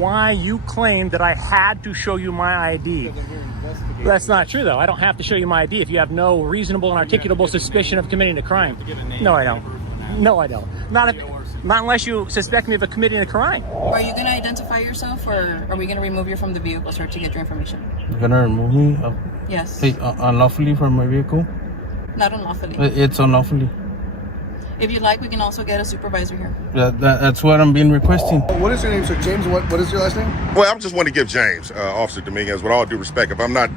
Why you claim that I had to show you my ID. That's not true, though. I don't have to show you my ID if you have no reasonable and articulable suspicion of committing a crime. No, I don't. No, I don't. Not unless you suspect me of committing a crime. Are you going to identify yourself, or are we going to remove you from the vehicle, sir, to get your information? You're going to remove me? Yes. Unlawfully from my vehicle? Not unlawfully. It's unlawfully. If you'd like, we can also get a supervisor here. That's what I'm being requesting. What is your name, sir? James, what is your last name? Well, I'm just want to give James, Officer Dominguez, with all due respect, if I'm not,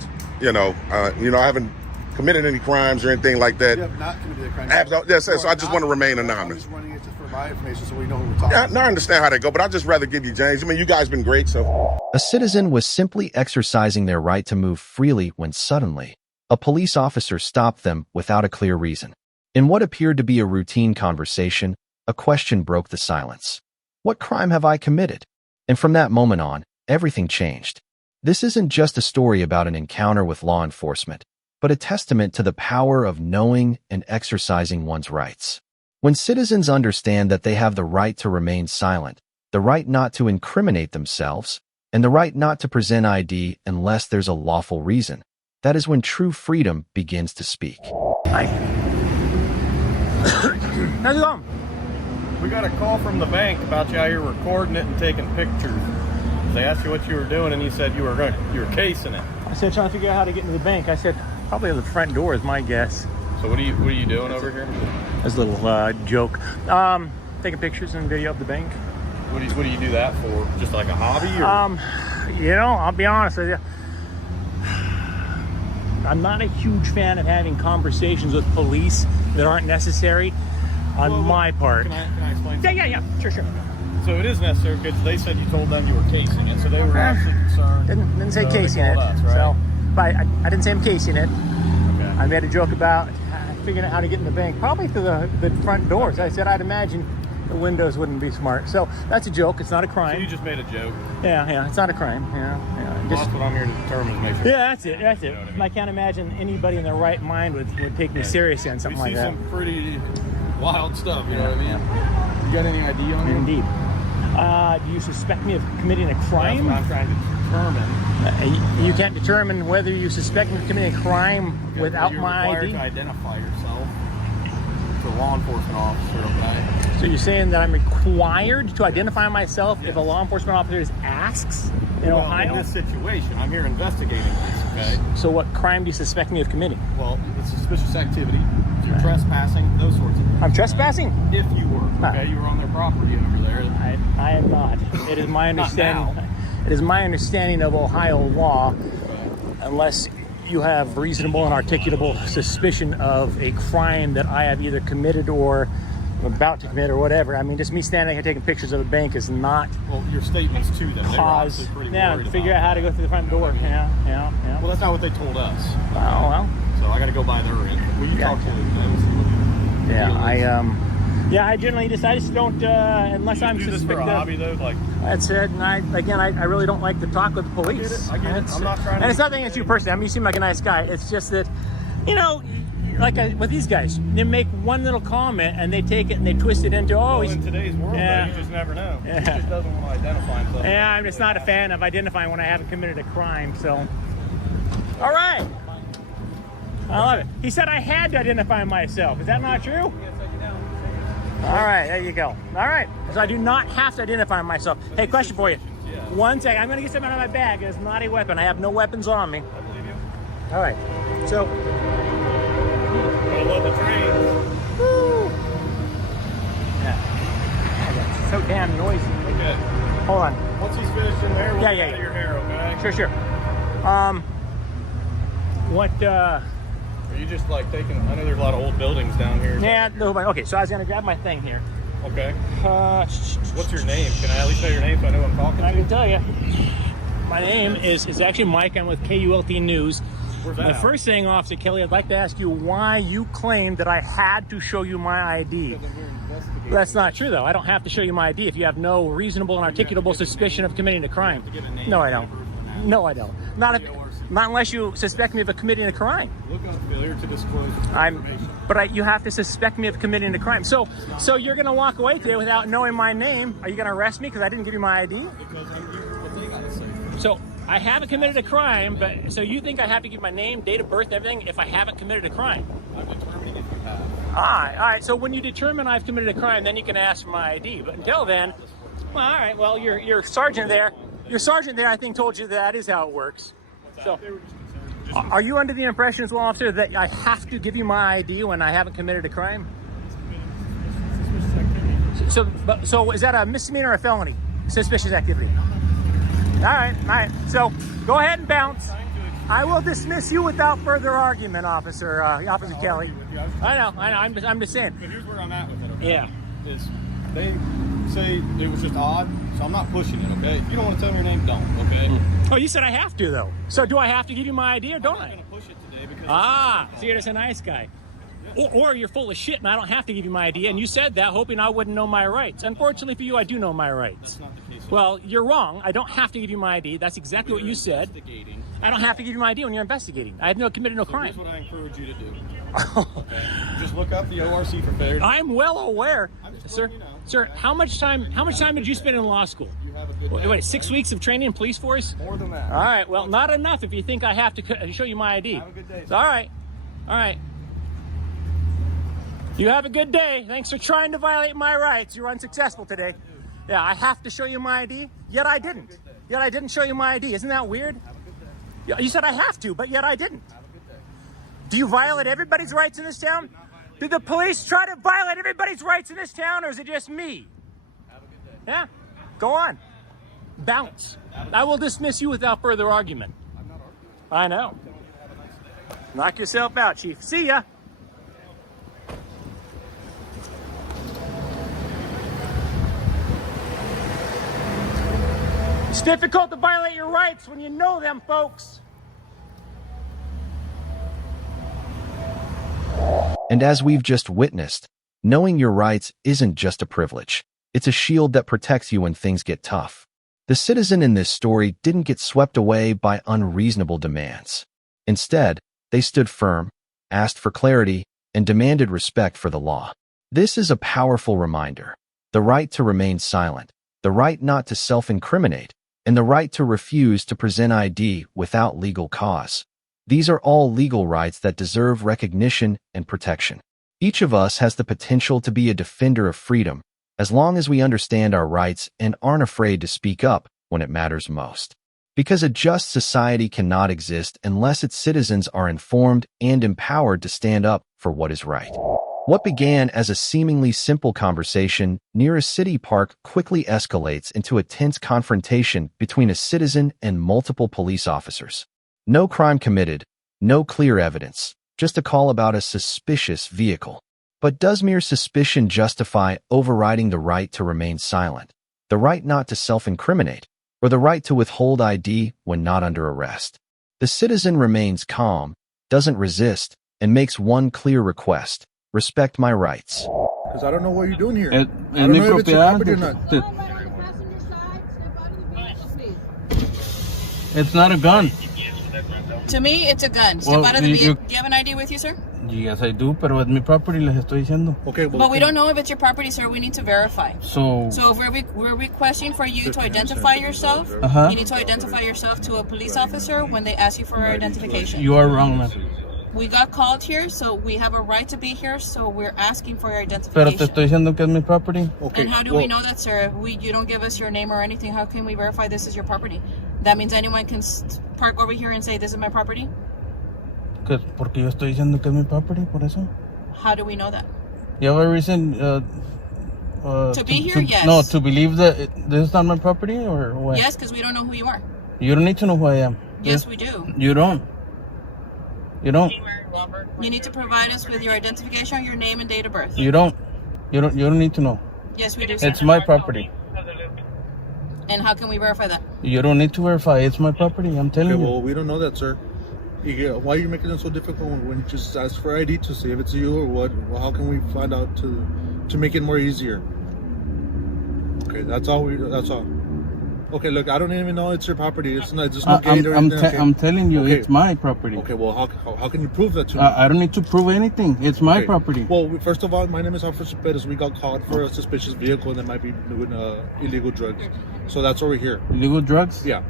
I haven't committed any crimes or anything like that. You have not committed a crime. Yes, so I just want to remain anonymous. I'm just running it just for my information so we know who we're talking about. Yeah, I understand how they go, but I'd just rather give you James. I mean, you guys been great, so. A citizen was simply exercising their right to move freely when suddenly, a police officer stopped them without a clear reason. In what appeared to be a routine conversation, a question broke the silence. What crime have I committed? And from that moment on, everything changed. This isn't just a story about an encounter with law enforcement, but a testament to the power of knowing and exercising one's rights. When citizens understand that they have the right to remain silent, the right not to incriminate themselves, and the right not to present ID unless there's a lawful reason, that is when true freedom begins to speak. Hi. How's it going? We got a call from the bank about you out here recording it and taking pictures. They asked you what you were doing, and you said you were casing it. I said trying to figure out how to get into the bank. I said probably the front door is my guess. So what are you doing over here? That's a little joke. Taking pictures and video of the bank. What do you do that for? Just like a hobby? Or? I'll be honest with you. I'm not a huge fan of having conversations with police that aren't necessary on my part. Can I explain? Yeah. Sure. So it is necessary because they said you told them you were casing it, so they were actually concerned. Didn't say casing it. Us, right? So, but I didn't say I'm casing it. Okay. I made a joke about figuring out how to get in the bank, probably through the front doors. I said I'd imagine the windows wouldn't be smart. So that's a joke. It's not a crime. So you just made a joke. Yeah. It's not a crime. Yeah. Well, that's what I'm here to determine, is make sure. Yeah, that's it. You know what I mean? I can't imagine anybody in their right mind would take me seriously on something like that. We see some pretty wild stuff, you know what I mean? You got any idea on it? Indeed. Do you suspect me of committing a crime? That's what I'm trying to determine. You can't determine whether you suspect me of committing a crime without my ID? You're required to identify yourself to a law enforcement officer, okay? So you're saying that I'm required to identify myself if a law enforcement officer asks in Ohio? In this situation, I'm here investigating this, okay? So what crime do you suspect me of committing? Well, it's suspicious activity. You're trespassing, those sorts of things. I'm trespassing? If you were, okay? You were on their property over there. I am not. It is my understanding. It is my understanding of Ohio law, unless you have reasonable and articulable suspicion of a crime that I have either committed or about to commit or whatever. I mean, just me standing here taking pictures of a bank is not. Well, your statements to them. Cause. Figure out how to go through the front door. Yeah. Well, that's not what they told us. Oh, well. So I got to go by their end. Will you talk to them? Yeah, I generally just don't unless I'm do this suspected. for a hobby though, like. That's it. And I really don't like to talk with the police. I get it. I'm not trying to. And it's nothing against you personally. I mean, you seem like a nice guy. It's just that, with these guys, they make one little comment and they take it and they twist it into in today's world, though, you just never know. Yeah. He just doesn't want to identify himself. Yeah, I'm just not a fan of identifying when I haven't committed a crime. So, all right. I love it. He said I had to identify myself. Is that not true? All right, there you go. All right, so I do not have to identify myself. Hey, question for you. One second, I'm going to get something out of my bag. It's not a weapon. I have no weapons on me. I believe you. All right, so. I love the trains. Woo. Yeah. That's so damn noisy. Okay. Hold on. Once he's finished in there, we'll get out of your hair, okay? Sure. Are you just like taking, I know there's a lot of old buildings down here. Yeah, no, okay, so I was going to grab my thing here. Okay. What's your name? Can I at least know your name so I know who I'm talking to? I can tell you. My name is actually Mike. I'm with KULT News. Where's that The out? first thing, Officer Kelly, I'd like to ask you why you claim that I had to show you my ID. That's not true, though. I don't have to show you my ID if you have no reasonable and articulable suspicion of committing a crime. No, I don't. No, I don't. Not unless you suspect me of committing a crime. Look on failure to disclose information. You have to suspect me of committing a crime. So you're going to walk away today without knowing my name. Are you going to arrest me because I didn't give you my ID? Because So I haven't committed a crime, but so you think I have to give my name, date of birth, and everything if I haven't committed a crime? I'm determining if you have. All right. So when you determine I've committed a crime, then you can ask for my ID. But until then, well, all right. Well, your sergeant there, I think told you that is how it works. So, are you under the impression as well, officer, that I have to give you my ID when I haven't committed a crime? So is that a misdemeanor or a felony? Suspicious activity. All right. So go ahead and bounce. I will dismiss you without further argument, Officer Kelly. I know. I'm just saying. But here's where I'm at with it. Okay? Yeah. Is they say it was just odd, so I'm not pushing it. Okay. If you don't want to tell me your name, don't. Okay. Oh, you said I have to though. So do I have to give you my ID or don't I'm I? not gonna push it today because So you're just a nice guy. Or you're full of shit and I don't have to give you my ID. And you said that hoping I wouldn't know my rights. Unfortunately for you, I do know my rights. That's not the case. Well, you're wrong. I don't have to give you my ID. That's exactly what you said. Investigating. I don't have to give you my ID when you're investigating. I have committed no crime. Here's what I encourage you to do. Okay. Just look up the ORC for failure. I'm well aware, just sir. letting you know. Sir, how much time did you spend in law school? You have a good day. Wait, 6 weeks of training in police force? More than that. All right. Well, not enough if you think I have to show you my ID. Have a good day. All right. You have a good day. Thanks for trying to violate my rights. You're unsuccessful today. Yeah, I have to show you my ID, yet I didn't. Yet I didn't show you my ID. Isn't that weird? You said I have to, but yet I didn't. Do you violate everybody's rights in this town? Did the police try to violate everybody's rights in this town, or is it just me? Yeah, go on. Bounce. I will dismiss you without further argument. I know. Knock yourself out, Chief. See ya. It's difficult to violate your rights when you know them, folks. And as we've just witnessed, knowing your rights isn't just a privilege. It's a shield that protects you when things get tough. The citizen in this story didn't get swept away by unreasonable demands. Instead, they stood firm, asked for clarity, and demanded respect for the law. This is a powerful reminder. The right to remain silent, the right not to self-incriminate, and the right to refuse to present ID without legal cause. These are all legal rights that deserve recognition and protection. Each of us has the potential to be a defender of freedom, as long as we understand our rights and aren't afraid to speak up when it matters most. Because a just society cannot exist unless its citizens are informed and empowered to stand up for what is right. What began as a seemingly simple conversation near a city park quickly escalates into a tense confrontation between a citizen and multiple police officers. No crime committed, no clear evidence, just a call about a suspicious vehicle. But does mere suspicion justify overriding the right to remain silent, the right not to self-incriminate, or the right to withhold ID when not under arrest? The citizen remains calm, doesn't resist, and makes one clear request: respect my rights. Because I don't know what you're doing here. Es I don't mi know if it's your property or propiedad. not. It's not a gun. To me, it's a gun. Step Well, out of the you- vehicle. Do you have an ID with you, sir? Yes, I do, pero es mi property, les estoy diciendo. Okay, well, But we don't know if it's your property, sir. We need to verify. So, So if we're requesting for you to identify yourself, Uh-huh. you need to identify yourself to a police officer when they ask you for identification. you are wrong, man. We got called here, so we have a right to be here, so we're asking for your Pero te identification. estoy diciendo que es mi property. Okay, And how do well, we know that, sir? You don't give us your name or anything. How can we verify this is your property? That means anyone can park over here and say, this is my property? Porque yo estoy diciendo que es mi property, por eso. How do we know that? You have a reason To be here, yes. No, to believe that this is not my property, or what? Yes, because we don't know who you are. You don't need to know who I am. Yes, we do. You don't. You don't. You need to provide us with your identification, your name, and date of birth. You don't. You don't need to know. Yes, we do, sir. It's my property. And how can we verify that? You don't need to verify. It's my property. I'm telling okay, you. well, we don't know that, sir. Why are you making it so difficult when you just ask for ID to see if it's you or what? Well, how can we find out to make it more easier? Okay, that's all. Okay, look, I don't even know it's your property. It's not just no gate or anything. Okay. I'm telling you, Okay. it's my property. Okay, well, how can you prove that to me? I don't need to prove anything. It's my Okay. property. Well, first of all, my name is Officer Perez. We got caught for a suspicious vehicle that might be doing illegal drugs. So that's why we're here. Illegal drugs? Yeah.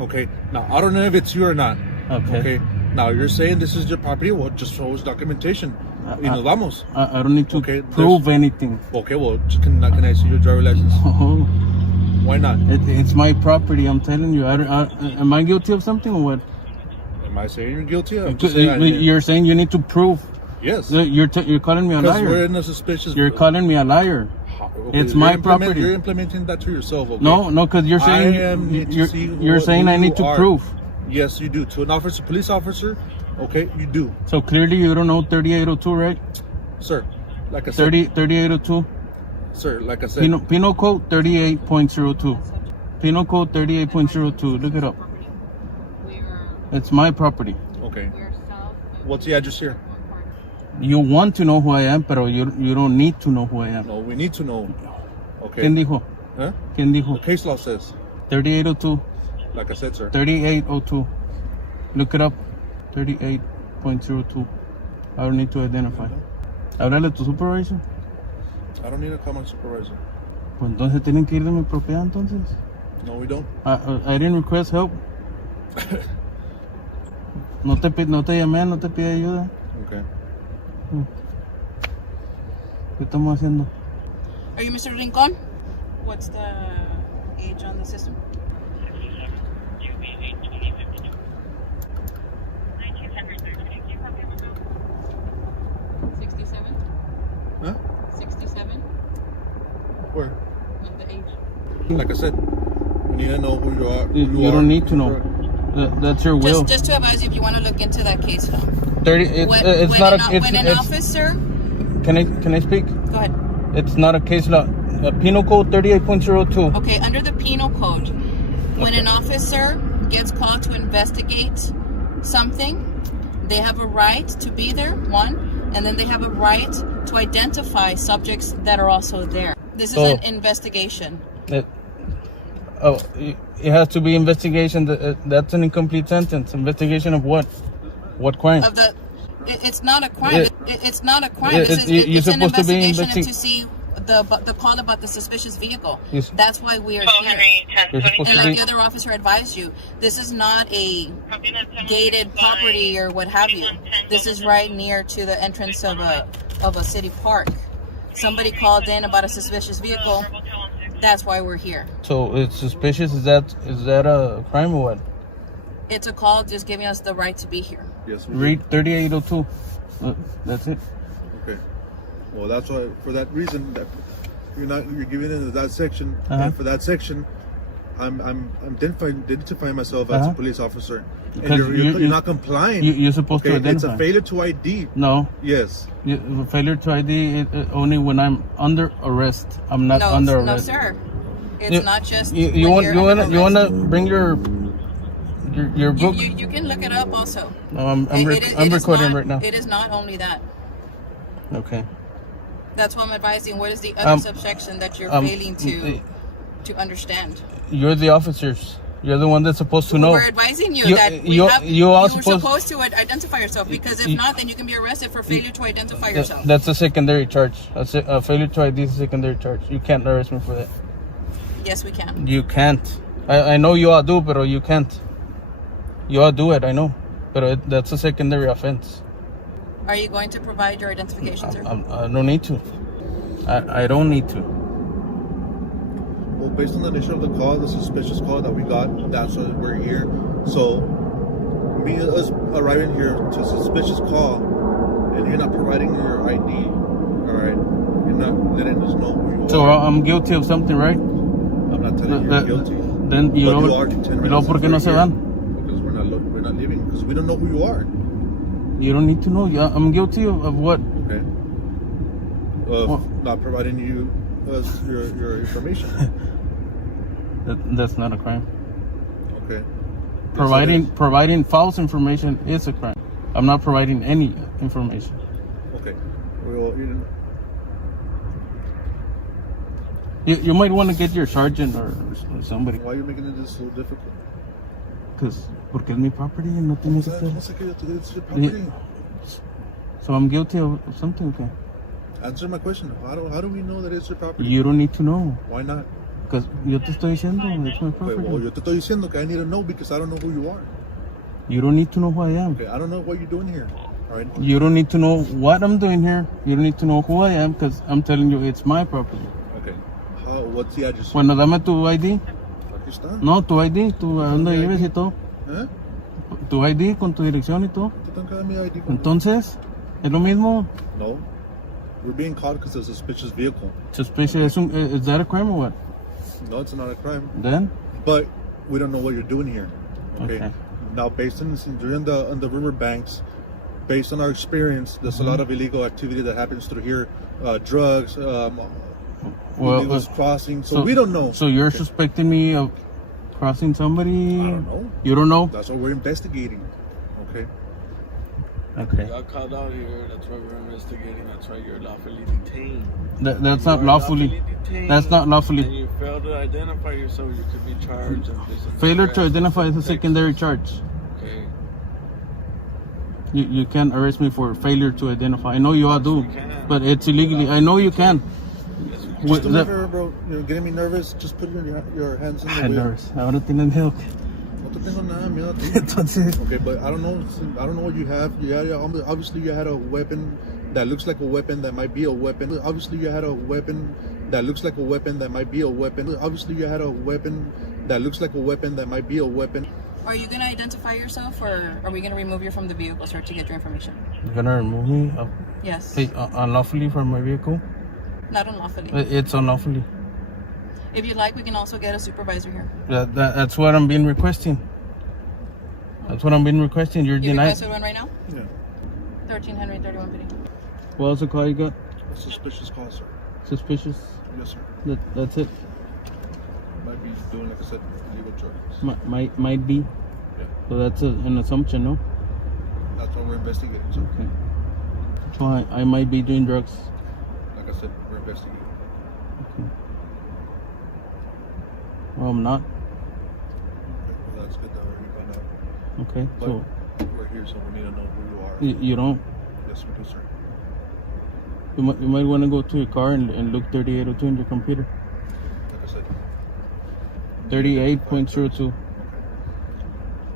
Okay. Now, I don't know if it's you or not. Okay. Okay. Now, you're saying this is your property. Well, just show us documentation. Y nos vamos. I don't need to Okay, prove anything. Okay, well, can I see your driver license? Oh, Why not? it's my property. I'm telling you. Am I guilty of something or what? Am I saying you're guilty? I'm just saying You're saying you need to prove. yes. You're calling me a Because we're liar. in a suspicious. You're calling me a liar. Okay, It's my property. You're implementing that to yourself. Okay? No, because you're saying you're saying I need to prove. Yes, you do. To an officer, police officer, okay, you do, So clearly you don't know 3802, right? sir. Like I said, 3802. sir. Like I said, Penal Code 38.02. Penal Code 38.02. Look it up. It's my property. okay. What's the address here? You want to know who I am, pero you don't need to know who I am. No, we need to know. Okay. ¿Quién dijo? Huh? ¿Quién The dijo? case law says, 3802. like I said, sir. 3802. Look it up. 38.02. I don't need to identify. Háblale a tu supervisor. I don't need to call my supervisor. Pues entonces tienen que ir de mi propiedad entonces. No, we don't. I didn't request help. No te llamé, no te pide ayuda. Okay. ¿Qué estamos haciendo? Are you Mr. Rincon? What's the age on the system? 67? Huh? 67? Where? What's the age? Like I said, we need to know who you are. You don't need to know. That's your will. Just to advise you if you want to look into that case file. 30. It's not a. When an officer, Can I speak? go ahead. It's not a case law. Penal Code 38.02. Okay, under the penal code, when an officer gets called to investigate something, they have a right to be there, one, and then they have a right to identify subjects that are also there. This is an investigation. It has to be investigation. That's an incomplete sentence. Investigation of what? What crime? Of the, it's not a crime. It's not a crime. It's an supposed to be investigation to see the call about the suspicious vehicle. Yes. That's why we are here. You're supposed And to like be. the other officer advised you, this is not a gated property or what have you. This is right near to the entrance of a city park. Somebody called in about a suspicious vehicle. That's why we're here. So it's suspicious. Is that a crime or what? It's a call just giving us the right to be here. Yes, we Read 3802. That's it. Okay. Well, that's why. For that reason, that you're giving into that section, Uh-huh. and for that section, I'm identifying myself as Uh-huh. a police officer, and Because you're not complying. You're supposed to okay, it's identify. a failure to ID. No. Yes. Failure to ID only when I'm under arrest. I'm not under arrest. No, sir. It's not just. You when you're under want to arrest. bring your book? You can look it up also. No, I'm It is recording not- right now. It is not only that. Okay. That's what I'm advising. What is the other subsection that you're failing to understand? You're the officers. You're the one that's supposed to know. We're advising you, You- that you're supposed to identify yourself, because if not, then you can be arrested for failure to identify yourself. That's a secondary charge. A failure to ID is a secondary charge. You can't arrest me for that. Yes, we can. You can't. I know you all do, but you can't. You all do it, I know. But that's a secondary offense. Are you going to provide your identification, sir? I don't need to. I don't need to. Well, based on the nature of the call, the suspicious call that we got, that's why we're here. So, us arriving here to a suspicious call, and you're not providing your ID, all right? You're not letting us know who you So are. I'm guilty of something, right? I'm not telling you you're guilty. Then you But know. you are determined. You know por qué no se van? Because we're not leaving, because we don't know who you are. You don't need to know. I'm guilty of what? Okay. Of not providing you us your information. That's not a crime. Okay. Providing false information is a crime. I'm not providing any information. Okay. Well, You might want to get your sergeant or somebody. why are you making this so difficult? Porque es mi property and nothing is No sé que it's your property. So I'm guilty of something. Okay. Answer my question. How do we know that it's your property? You don't need to know. Why not? Because yo te estoy diciendo, it's my Okay, well, property. yo te estoy diciendo que I need to know because I don't know who you are. You don't need to know who I am. Okay, I don't know what you're doing here. All right. You don't need to know what I'm doing here. You don't need to know who I am because I'm telling you it's my property. Okay. What's the address? Bueno, dame tu ID. Aquí está. No, tu ID, tu a dónde vives y todo. ¿Eh? Tu ID con tu dirección y todo. Te tengo que dar mi ID. Entonces, es lo mismo. No. We're being caught because of a suspicious vehicle. Suspicious. Is that a crime or what? No, it's not a crime. Then? But we don't know what you're doing here. Okay. Now, based on you're on the riverbanks, based on our experience, there's a lot of illegal activity that happens through here, drugs, illegal crossing. So we don't know. So you're suspecting me of crossing somebody? I don't know. You don't know? That's what we're investigating. Okay. Okay. You got called out here. That's why we're investigating. That's why you're lawfully detained. That's You not are lawfully. detained, That's not And lawfully. you fail to identify yourself, you could be charged. And placed under Failure to arrest. identify is a Texas. secondary charge. Okay. You can't arrest me for failure to identify. I know you all do, Yes, we can. but it's illegally. I know you can. Yes, we can. Just What- do me a favor, bro. You're getting me nervous. Just put your hands in the wheel. Nervous. Ahora tienes miedo. No te tengo nada miedo a ti. Entonces, Okay, but I don't know what you have. Obviously you had a weapon that looks like a weapon that might be a weapon. Obviously you had a weapon that looks like a weapon that might be a weapon. Obviously you had a weapon that looks like a weapon that might be a weapon. Are you going to identify yourself, or are we going to remove you from the vehicle, sir, to get your information? you're gonna remove me Yes. unlawfully from my vehicle? Not unlawfully. It's unlawfully. If you'd like, we can also get a supervisor here. That's what I'm being requesting. That's what I'm being requesting. You're You denied. requested one right now? Yeah. 13 Henry 31 Penny. What else a call you got? A suspicious call, sir. Suspicious. Yes, sir. That's it. Might be doing, like I said, illegal drugs. Might be. Yeah. So that's an assumption, no? That's what we're investigating, sir. Okay. So I might be doing drugs. Like I said, we're investigating. Okay. Well, I'm not. Well, that's good that we found out. Okay. But So we're here, so we need to know who you are. you don't. Yes, we do, sir. You might want to go to your car and look 3802 in your computer. Like I said. 38.02.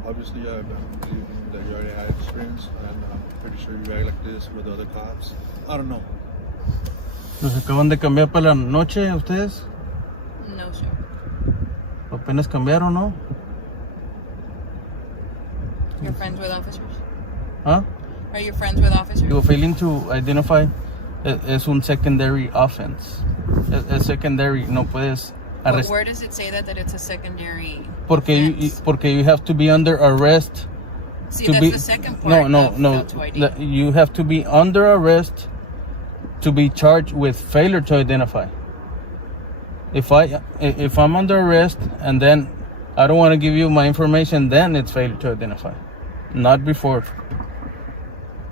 Obviously, I believe that you already had experience, and I'm pretty sure you act like this with other cops. I don't know. ¿Los acaban de cambiar para la noche ustedes? No, sir. Apenas cambiaron, ¿no? You're friends with officers? ¿Ah? Are you friends with officers? Digo, failing to identify es un secondary offense. Es secondary, no puedes But arrestar. where does it say that it's a secondary Porque you have to be under arrest. See, to that's be, the second part no. fail to ID. You have to be under arrest to be charged with failure to identify. If I'm under arrest and then I don't want to give you my information, then it's failure to identify, not before.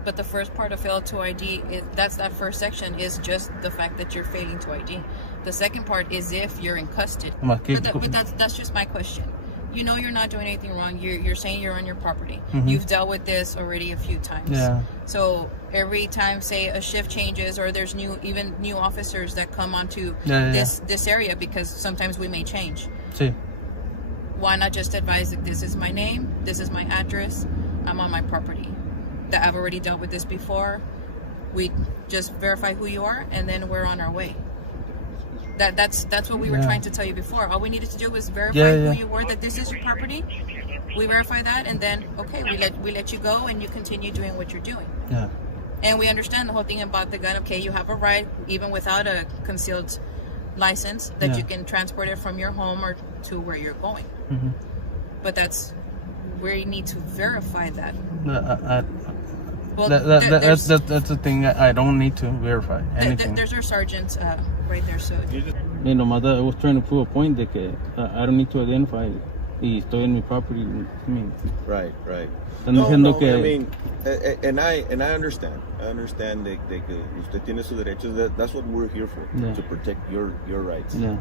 But the first part of fail to ID, that's that first section, is just the fact that you're failing to ID. The second part is if you're in custody. Más que- But that's just my question. You know you're not doing anything wrong. You're saying you're on your property. Mhm. You've dealt with this already a few times. Yeah. So every time, say, a shift changes or there's new officers that come onto Yeah. this area, because sometimes we may change. Sí. Why not just advise that this is my name, this is my address, I'm on my property, that I've already dealt with this before. We just verify who you are, and then we're on our way. That's what we were Yeah. trying to tell you before. All we needed to do was verify Yeah. who you were, that this is your property. We verify that, and then okay, we let you go, and you continue doing what you're doing. Yeah. And we understand the whole thing about the gun. Okay, you have a right, even without a concealed license, that Yeah. you can transport it from your home or to where you're going. Mhm. But that's where you need to verify that. Well, That's the thing. I don't need to verify anything. there's our sergeant right there. So You know, I was trying to prove a point that I don't need to identify y estoy en mi property. I mean, Right. están diciendo que I mean, and I understand. I understand that que usted tiene sus derechos. That's what we're here for, Yeah. to protect your rights. yeah.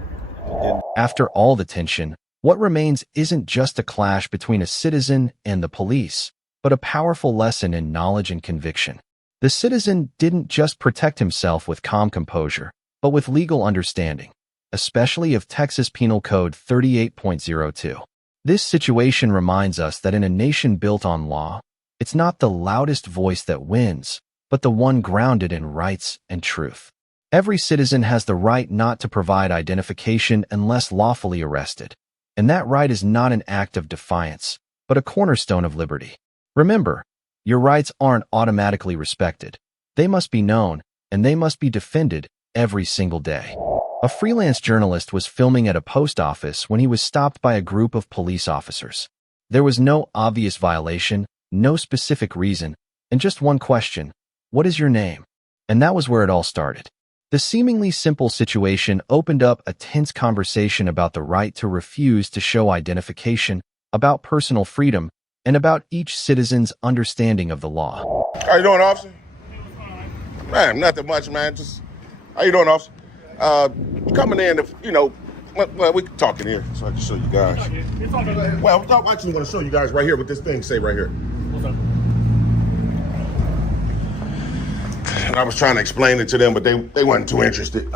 After all the tension, what remains isn't just a clash between a citizen and the police, but a powerful lesson in knowledge and conviction. The citizen didn't just protect himself with calm composure, but with legal understanding. especially of Texas Penal Code 38.02. This situation reminds us that in a nation built on law, it's not the loudest voice that wins, but the one grounded in rights and truth. Every citizen has the right not to provide identification unless lawfully arrested, and that right is not an act of defiance, but a cornerstone of liberty. Remember, your rights aren't automatically respected. They must be known, and they must be defended every single day. A freelance journalist was filming at a post office when he was stopped by a group of police officers. There was no obvious violation, no specific reason, and just one question: what is your name? And that was where it all started. The seemingly simple situation opened up a tense conversation about the right to refuse to show identification, about personal freedom, and about each citizen's understanding of the law. How you doing, officer? Man, nothing much, man. Just how you doing, officer? Coming in, well, we can talk in here, so I can show you guys. Well, I'm actually going to show you guys right here what this thing say right here. What's up? And I was trying to explain it to them, but they weren't too interested.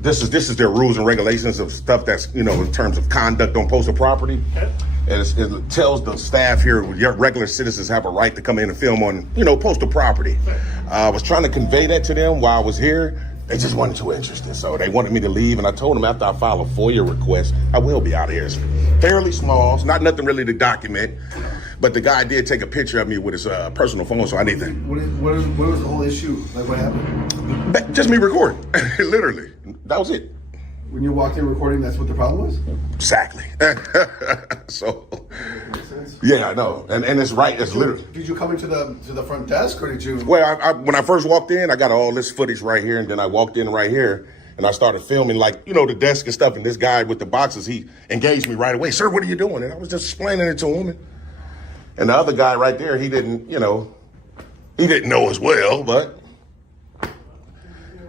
This is their rules and regulations of stuff that's, in terms of conduct on postal property. Okay. And it tells the staff here, your regular citizens have a right to come in and film on, postal property. I was trying to convey that to them while I was here. They just weren't too interested, so they wanted me to leave, and I told them after I file a FOIA request, I will be out of here. It's fairly small. It's not nothing really to document, but the guy did take a picture of me with his personal phone, so I need to... What was the whole issue? Like, what happened? Just me recording, literally. That was it. When you walked in recording, that's what the problem was? Exactly. So, yeah, I know. And it's right, it's literally. Did you come into the front desk, or did you? Well, when I first walked in, I got all this footage right here, and then I walked in right here, and I started filming, like, the desk and stuff, and this guy with the boxes, he engaged me right away. Sir, what are you doing? And I was just explaining it to him. And the other guy right there, he didn't know as well, but.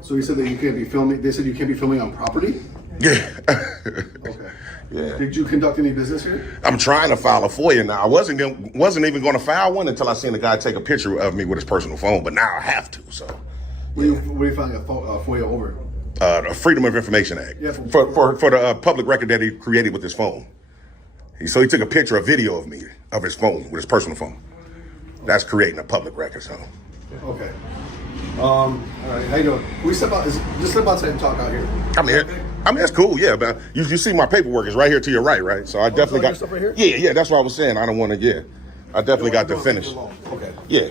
So he said that you can't be filming, they said you can't be filming on property? Yeah. Okay. Yeah. Did you conduct any business here? I'm trying to file a FOIA now. I wasn't even going to file one until I seen the guy take a picture of me with his personal phone, but now I have to, so. What are you filing a FOIA over? The Freedom of Information Act. Yeah, for the public record that he created with his phone. So he took a picture, a video of me, of his phone, with his personal phone. That's creating a public record, so. Okay. All right, how you doing? Can we step out, just step outside and talk out here. I'm here. I mean, that's cool, yeah, but you see my paperwork is right here to your right? So I definitely got stuff right here? Yeah, that's what I was saying. I don't want to, I definitely got to finish. Okay. Yeah.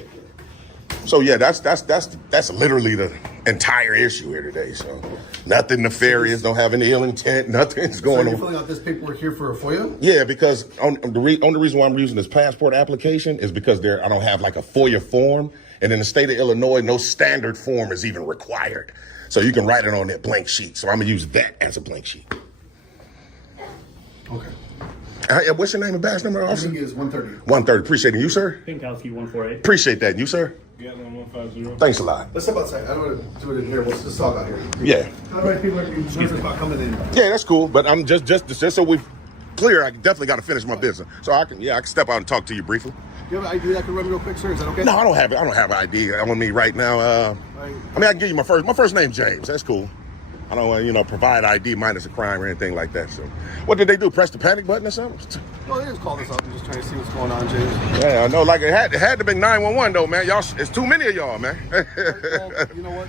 So yeah, that's literally the entire issue here today. So nothing nefarious, don't have any ill intent, nothing's going on. So you're filling out this paperwork here for a FOIA? Yeah, because the only reason why I'm using this passport application is because I don't have like a FOIA form, and in the state of Illinois, no standard form is even required. So you can write it on that blank sheet. So I'm gonna use that as a blank sheet. Okay. What's your name and badge number, officer? I think it's 130. 130. Appreciate it. You, sir? Pinkowski 148. Appreciate that. You, sir? Gatlin 150. Thanks a lot. Let's step outside. I don't want to do it in here. Let's just talk out here. Yeah. All right, people are nervous about coming in. Yeah, that's cool. But I'm just so we're clear, I definitan got to finish my business. So I can step out and talk to you briefly. Do you have an ID that can run real quick, sir? Is that okay? No, I don't have it. I don't have an ID on me right now. I can give you my first name, James. That's cool. I don't want to, provide ID minus a crime or anything like that. So, what did they do? Press the panic button or something? No, they just called us up and just trying to see what's going on, James. Yeah, I know. Like it had to be 911 though, man. Y'all, it's too many of y'all, man. Well, you know what?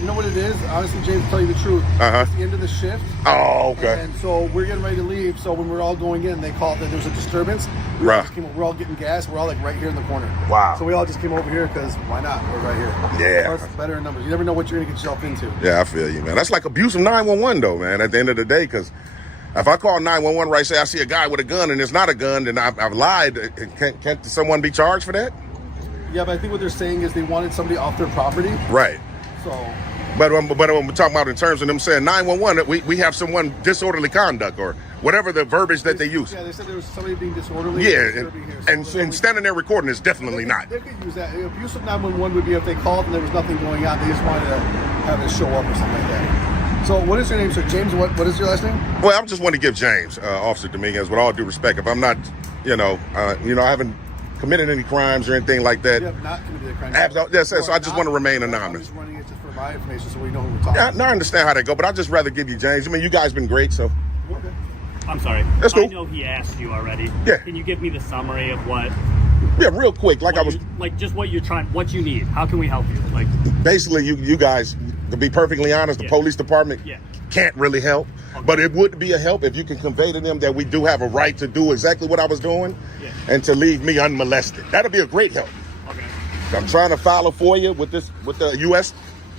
You know what it is. Honestly, James, to tell you the truth, it's the end of the shift. Oh, okay. And so we're getting ready to leave. So when we're all going in, they called that there was a disturbance. Right. We're all getting gas. We're all like right here in the corner. Wow. So we all just came over here because why not? We're right here. Yeah. Plus, better in numbers. You never know what you're gonna get yourself into. Yeah, I feel you, man. That's like abuse of 911 though, man. At the end of the day, because if I call 911 right, say I see a guy with a gun and it's not a gun, then I've lied. Can't someone be charged for that? Yeah, but I think what they're saying is they wanted somebody off their property. Right. So. But when we're talking about in terms of them saying 911, we have someone disorderly conduct or whatever the verbiage that they use. Yeah, they said there was somebody being disorderly. Yeah, and standing there recording is definitely not. They could use that. Abuse of 911 would be if they called and there was nothing going on. They just wanted to have it show up or something like that. So what is your name, sir? James, what is your last name? Well, I just want to give James, Officer Dominguez, with all due respect, if I'm not, I haven't committed any crimes or anything like that. You have not committed a crime. So I just want to remain anonymous. I'm just running it just for my information so we know who we're talking Yeah, I understand how that go, but I'd just rather give you James. I mean, you guys been great, so. Okay. I'm sorry. That's cool. I know he asked you already. Yeah. Can you give me the summary of what? Yeah, real quick, like I was. Like just what you're trying, what you need. How can we help you? Like. Basically, you guys, to be perfectly honest, the police department can't really help. Okay. But it would be a help if you can convey to them that we do have a right to do exactly what I was doing and to leave me unmolested. That'll be a great help. Okay. I'm trying to file a FOIA with the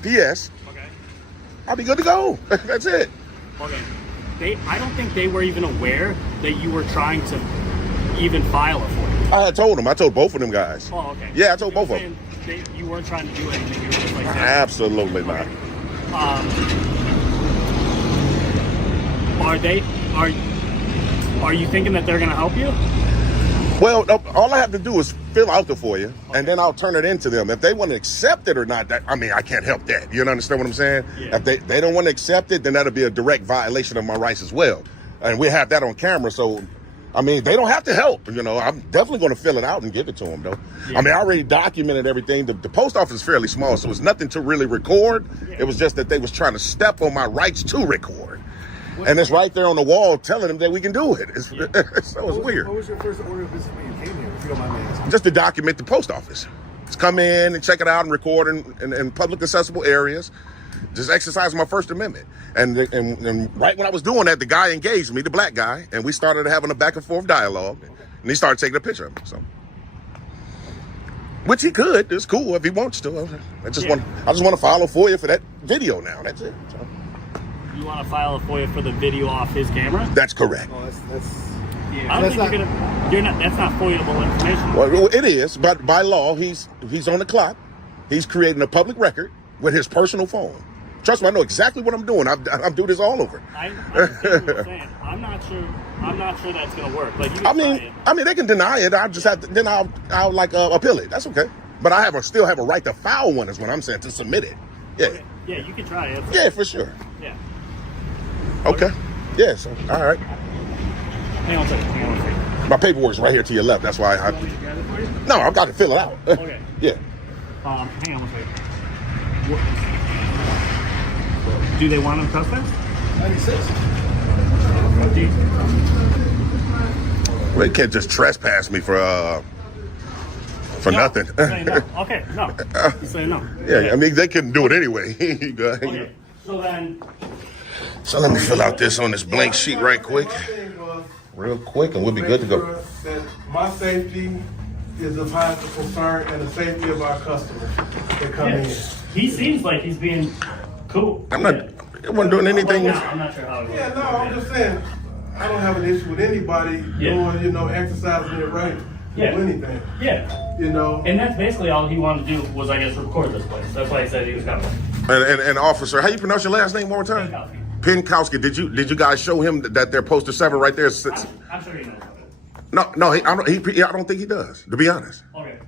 USPS. Okay. I'll be good to go. That's it. Okay. I don't think they were even aware that you were trying to even file a FOIA. I had told them. I told both of them guys. Oh, okay. Yeah, I told both of them. You weren't trying to do anything. You were just like that. Absolutely not. Are you thinking that they're going to help you? Well, all I have to do is fill out the FOIA, and then I'll turn it into them. If they want to accept it or not, I can't help that. You understand what I'm saying? Yeah. If they don't want to accept it, then that'll be a direct violation of my rights as well. And we have that on camera, so, I mean, they don't have to help. You know, I'm definitely going to fill it out and give it to them, though. Yeah. I mean, I already documented everything. The post office is fairly small, so it's nothing to really record. Yeah. It was just that they was trying to step on my rights to record. And it's right there on the wall telling them that we can do it. So it's weird. What was your first order of business when you came here, if you don't mind me asking? Just to document the post office. Just come in and check it out and record in public accessible areas. Just exercise my First Amendment. And right when I was doing that, the guy engaged me, the black guy, and we started having a back and forth dialogue. And he started taking a picture of me. So, which he could. It's cool if he wants to. I just want to file a FOIA for that video now. That's it. So. You want to file a FOIA for the video off his camera? That's correct. Oh, I don't think that's not FOIA-able information. Well, it is, but by law, he's on the clock. He's creating a public record with his personal phone. Trust me, I know exactly what I'm doing. I'm doing this all over. I understand what you're saying. I'm not sure that's gonna work. Like, I mean, they can deny it. I just have to. Then I'll appeal it. That's okay. But I still have a right to file one. Is what I'm saying, to submit it. Yeah. Okay. Yeah, you can try it. Yeah, for sure. Yeah. Okay. Yeah. So, all right. Hang on a second. My paperwork's right here to your left. That's why No, I've got to fill it out. Okay. Yeah. Hang on a second. Do they want him trespass? 96. Well, they can't just trespass me for nothing. No. Okay, no. You're saying no. Yeah, okay. I mean, they couldn't do it anyway. Okay, so then... So let me fill out this on this blank sheet right quick. Real quick, and we'll be good to go. That my safety is of highest concern and the safety of our customers that come in. He seems like he's being cool. I wasn't doing anything. I'm not sure how it works. I'm just saying, I don't have an issue with anybody doing, exercising their right to do anything. Yeah. And that's basically all he wanted to do was, I guess, record this place. That's why he said he was coming. And officer, how you pronounce your last name one more time? Pinkowski. Did you guys show him that their poster 7 right there? I'm sure he knows about it. No, I don't think he does, to be honest. Okay.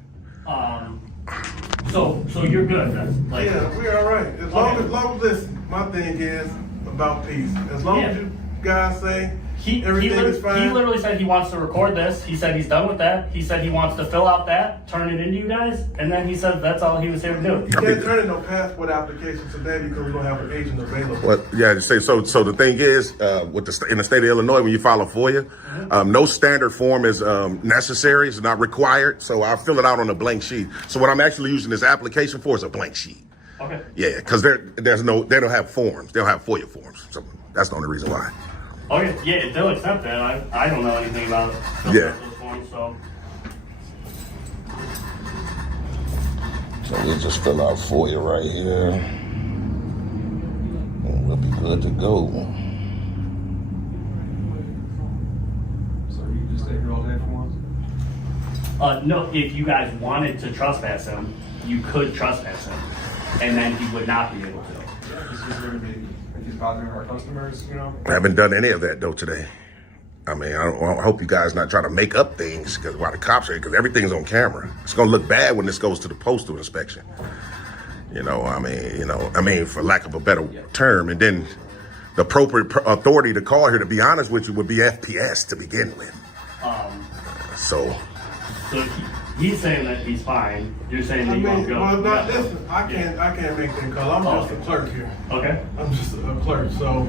So you're good then? Like, yeah, we're all right. As long as my thing is about peace. As long as you guys say everything is fine. He literally said he wants to record this. He said he's done with that. He said he wants to fill out that, turn it into you guys, and then he said that's all he was here to do. You can't turn in no passport application today because we don't have an agent available. Well, yeah, so the thing is, in the state of Illinois, when you file a FOIA, no standard form is necessary. It's not required. So I'll fill it out on a blank sheet. So what I'm actually using this application for is a blank sheet. Okay. Yeah, because they don't have forms. They don't have FOIA forms. So that's the only reason why. Okay, yeah, they'll accept that. I don't know anything about those forms, so. So we'll just fill out FOIA right here. And we'll be good to go. So you just stay here all day for once? No, if you guys wanted to trespass him, you could trespass him, and then he would not be able to. He's bothering our customers, I haven't done any of that though today. I mean, I hope you guys not try to make up things while the cops are here, because everything's on camera. It's gonna look bad when this goes to the postal inspection. I mean, for lack of a better term, and then the appropriate authority to call here, to be honest with you, would be FPS to begin with. So He's saying that he's fine. You're saying that you won't go. Well, not listen. I can't make that call. I'm just a clerk here. Okay. I'm just a clerk. So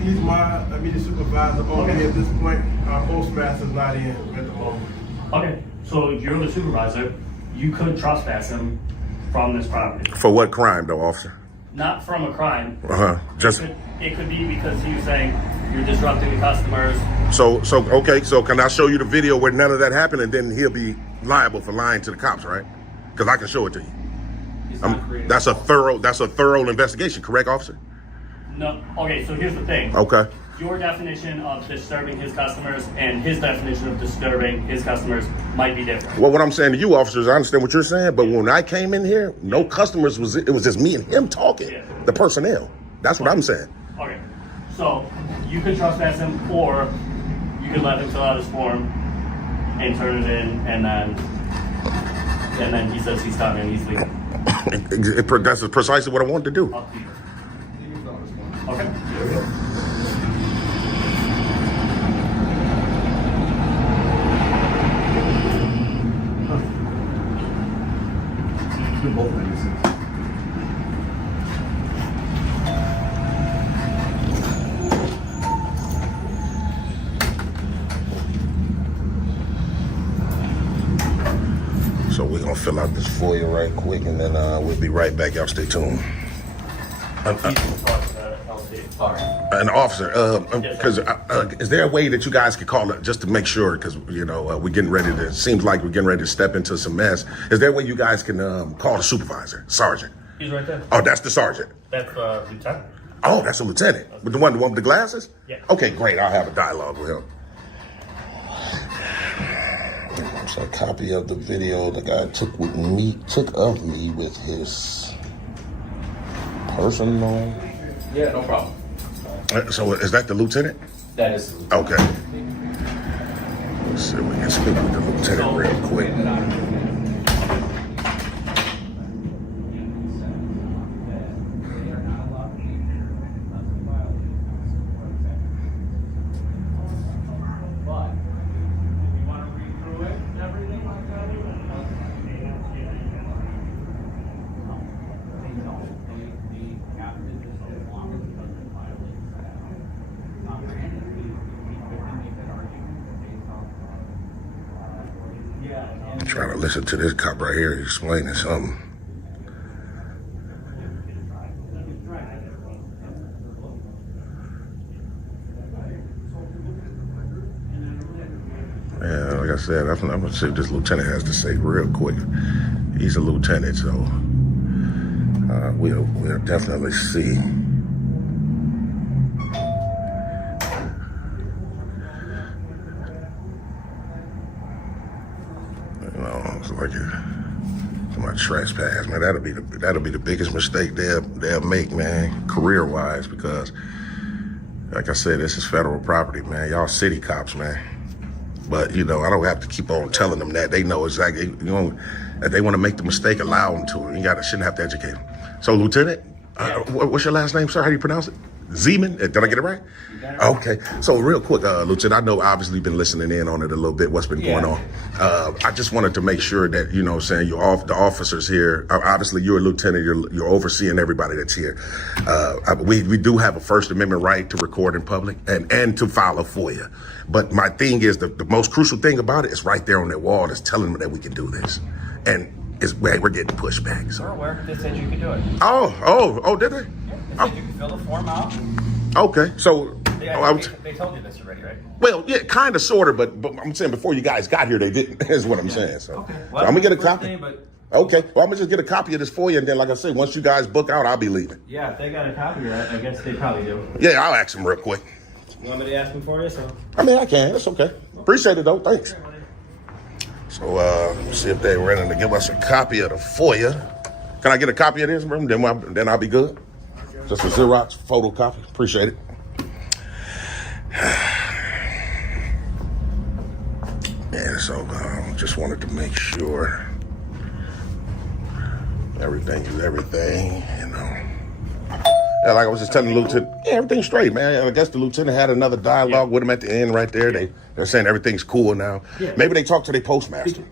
he's my immediate supervisor only at this point. Our postmaster's not in at the moment. Okay. So you're the supervisor. You could trespass him from this property. For what crime, though, officer? Not from a crime. Just. It could be because he was saying you're disrupting the customers. So okay. So can I show you the video where none of that happened, and then he'll be liable for lying to the cops, right? Because I can show it to you. That's a thorough investigation, correct, officer? No. Okay. So here's the thing. Okay. Your definition of disturbing his customers and his definition of disturbing his customers might be different. Well, what I'm saying to you, officers, I understand what you're saying, but when I came in here, no customers it was just me and him talking. Yeah. The personnel. That's what I'm saying. Okay. So you could trespass him, or you could let him fill out his form and turn it in, and then he says he's done and he's leaving. That's precisely what I wanted to do. Okay. So we're gonna fill out this FOIA right quick, and then we'll be right back. Y'all stay tuned. An officer, because is there a way that you guys could call it just to make sure? Because we're getting ready to. It seems like we're getting ready to step into some mess. Is there a way you guys can call the supervisor, sergeant? He's right there. Oh, that's the sergeant. That's the lieutenant. Oh, that's a lieutenant. With the one with the glasses? Yeah. Okay, great. I'll have a dialogue with him. So a copy of the video the guy took of me with his personal. Yeah, no problem. So is that the lieutenant? That is. Okay. Let's see if we can speak with the lieutenant real quick. I'm trying to listen to this cop right here explaining something. Yeah, like I said, I'm gonna see what this lieutenant has to say real quick. He's a lieutenant, so we'll definitely see. It's like my trespass, man. That'll be the biggest mistake they'll make, man, career-wise, because, like I said, this is federal property, man. Y'all city cops, man. But I don't have to keep on telling them that. They know exactly. If they want to make the mistake, allow them to. You shouldn't have to educate them. So, Lieutenant, what's your last name, sir? How do you pronounce it? Zeman? Did I get it right? Okay. So real quick, Lieutenant, I know obviously you've been listening in on it a little bit, what's been going on. I just wanted to make sure that, the officers here, obviously you're a lieutenant, you're overseeing everybody that's here. We do have a First Amendment right to record in public and to file a FOIA. But my thing is, the most crucial thing about it is right there on that wall that's telling them that we can do this. And we're getting pushback. So. We're aware. They said you could do it. Oh, did they? Yeah, they said you could fill the form out. Okay, so they told you this already, right? Well, yeah, kind of, sort of, but I'm saying before you guys got here, they didn't. Is what I'm saying. So, okay. Well, so I'm gonna get a copy. Okay, well, I'm gonna just get a copy of this for you, and then, like I said, once you guys book out, I'll be leaving. Yeah, if they got a copy of that, I guess they probably do. Yeah, I'll ask them real quick. You want me to ask them for you? So. I mean, I can. That's okay. Appreciate it, though. Thanks. So, let's see if they're ready to give us a copy of the FOIA. Can I get a copy of this, room? Then I'll be good. Just a Xerox photocopy. Appreciate it. And so, just wanted to make sure everything is everything, Yeah, like I was just telling the lieutenant, everything's straight, man. I guess the lieutenant had another dialogue with him at the end right there. They're saying everything's cool now. Yeah. Maybe they talked to their postmaster.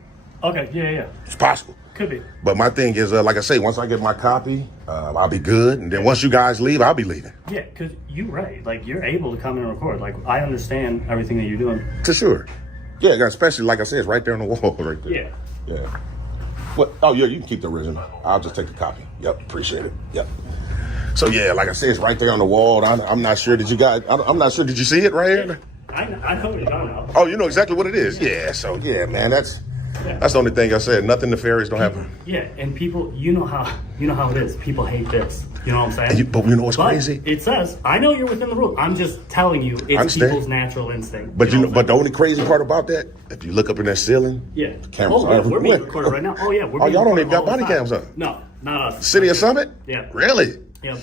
Okay, yeah. It's possible. Could be. But my thing is, like I say, once I get my copy, I'll be good. And then once you guys leave, I'll be leaving. Yeah, because you're right. Like, you're able to come and record. Like, I understand everything that you're doing. For sure. Yeah, especially, like I said, it's right there on the wall right there. Yeah. What? Oh, yeah, you can keep the original. I'll just take the copy. Yep, appreciate it. Yep. So, yeah, like I said, it's right there on the wall. I'm not sure. Did you guys, I'm not sure. Did you see it right here? I know what you're talking about. Oh, you know exactly what it is? Yeah, so, yeah, man, that's the only thing I said. Nothing nefarious don't happen. Yeah, and people, you know how it is. People hate this. You know what I'm saying? But you know what's crazy? It says, I know you're within the rules. I'm just telling you, it's people's natural instinct. But but the only crazy part about that, if you look up in that ceiling, the cameras are we're being everywhere. recorded right now. Oh yeah, we're Oh, being y'all don't recorded even got all the body time. cams up? No, not us. City of Summit? Yeah. Really? Yep.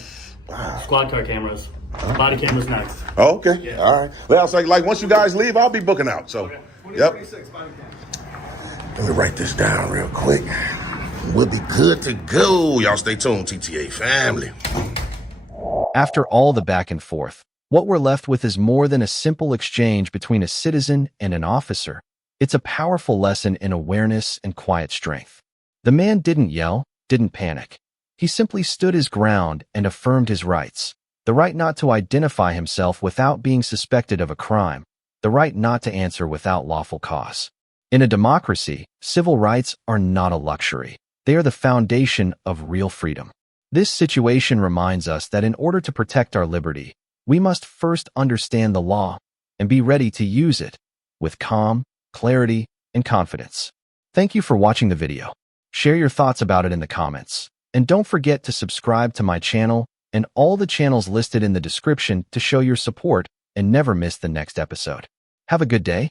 Wow. Squad car cameras. Body cameras next. Oh, okay. All right. Well, it's like once you guys leave, I'll be booking out. So, yep. Let me write this down real quick. We'll be good to go. Y'all stay tuned, TTA family. After all the back and forth, what we're left with is more than a simple exchange between a citizen and an officer. It's a powerful lesson in awareness and quiet strength. The man didn't yell, didn't panic. He simply stood his ground and affirmed his rights. The right not to identify himself without being suspected of a crime. The right not to answer without lawful cause. In a democracy, civil rights are not a luxury. They are the foundation of real freedom. This situation reminds us that in order to protect our liberty, we must first understand the law and be ready to use it with calm, clarity, and confidence. Thank you for watching the video. Share your thoughts about it in the comments. And don't forget to subscribe to my channel and all the channels listed in the description to show your support and never miss the next episode. Have a good day.